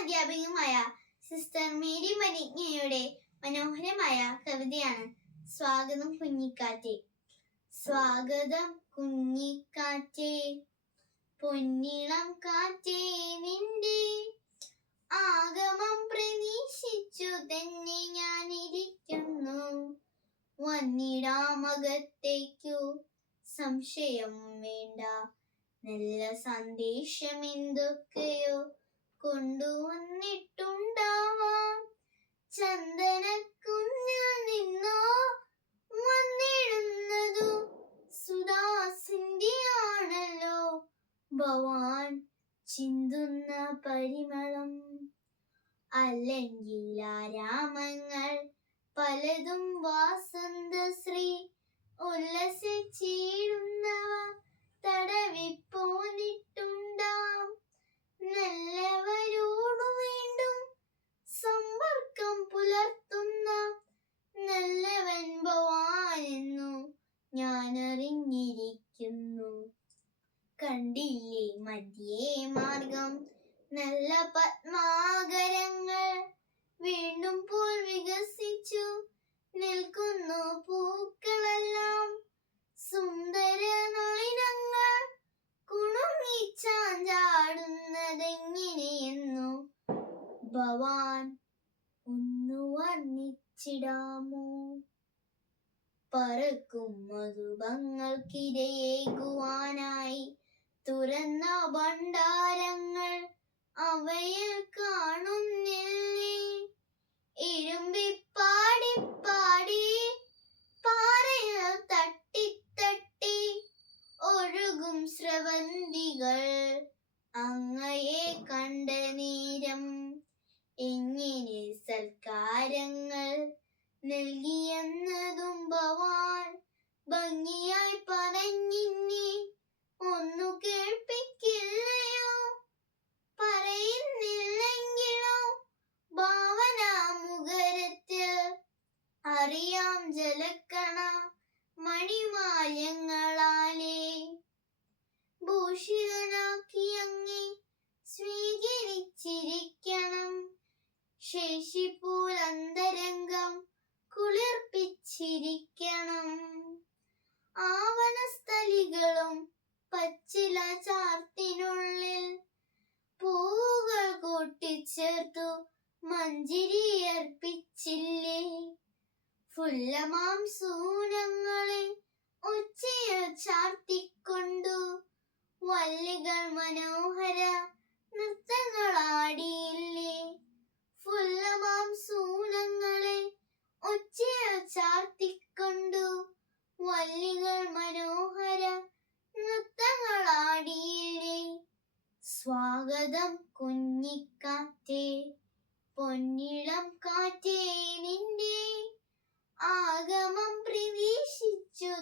അധ്യാപികയുമായ sister Mary മരിഗ്നയുടെ മനോഹരമായ കവിതയാണ് സ്വാഗതം കുഞ്ഞിക്കാറ്റേ. സ്വാഗതം കുഞ്ഞിക്കാറ്റേ, പൊന്നിളം കാറ്റേ, നിന്റെ ആഗമം പ്രതീക്ഷിച്ചു തന്നെ ഞാനിരിക്കുന്നു. വന്നിടാമകത്തേക്കു സംശയം വേണ്ട, നല്ല സന്ദേശം എന്തൊക്കെയോ കൊണ്ടുവന്നിട്ടുണ്ടാവാം. ചന്ദനക്കുന്നിൽ നിന്നോ വന്നിടുന്നതു സുധാസിന്ധിയാണല്ലോ ഭവാൻ ചിന്തുന്ന പരിമളം. അല്ലെങ്കിൽ ആരാമങ്ങൾ പലതും വാസന്തശ്രീ ഉല്ലസിച്ചിടുന്നവ തടവിപ്പോന്നിട്ടുണ്ടാം. നല്ലവരോടു വീണ്ടും സമ്പർക്കം പുലർത്തുന്ന നല്ലവൻ ഭവാനെന്നു ഞാനറിഞ്ഞിരിക്കുന്നു. കണ്ടില്ലേ മധ്യേ മാർഗം നല്ല പത്മാകരങ്ങൾ, വീണ്ടും പോൽ വികസിച്ചു നിൽക്കുന്നു പൂക്കളെല്ലാം. സുന്ദര നളിനങ്ങൾ കുണുങ്ങിച്ചാഞ്ചാടുന്നതെങ്ങനെയെന്നു ഭവാൻ ഒന്നു വർണ്ണിച്ചിടാമോ? പറക്കും മധുപങ്ങൾക്കിരയേകുവാനായി തുറന്ന ഭണ്ഡാരങ്ങൾ അവയിൽ കാണുന്നില്ലേ? ഇരുമ്പിപ്പാടി പാടി പാറയിൽ തട്ടിത്തട്ടി ഒഴുകും സ്രവന്തികൾ അങ്ങയെ കണ്ട നേരം എങ്ങനെ സൽക്കാരങ്ങൾ നൽകിയെന്നതും ഭവാൻ ഭംഗിയായി പറഞ്ഞിന്നെ ഒന്നു കേൾപ്പിക്കില്ലയോ? പറയുന്നില്ലെങ്കിലോ ഭാവനാമുഖരത്തിൽ അറിയാം ജലക്കണ മണിമാല്യങ്ങളാലേ ഭൂഷിതനാക്കി അങ്ങേ സ്വീകരിച്ചിരിക്കണം. ശേഷിപ്പൂൽ അന്തരംഗം കുളിർപ്പിച്ചിരിക്കണം. ആവനസ്ഥലികളും പച്ചില ചാർത്തിനുള്ളിൽ പൂവുകൾ കൂട്ടിച്ചേർത്തു മഞ്ജരിയർപ്പിച്ചില്ലേ? ഫുല്ലമാം സൂനങ്ങളെ ഉച്ചയിൽ ചാർത്തിക്കൊണ്ടു വല്ലികൾ മനോഹര നൃത്തങ്ങളാടിയില്ലേ? ഫുല്ലമാം സൂനങ്ങളെ ഉച്ചയിൽ ചാർത്തിക്കൊണ്ടു വല്ലികൾ മനോഹര നൃത്തങ്ങളാടിയില്ലേ? സ്വാഗതം കുഞ്ഞിക്കാറ്റേ, പൊന്നിളം കാറ്റേ, നിന്റെ ആഗമം പ്രതീക്ഷിച്ചു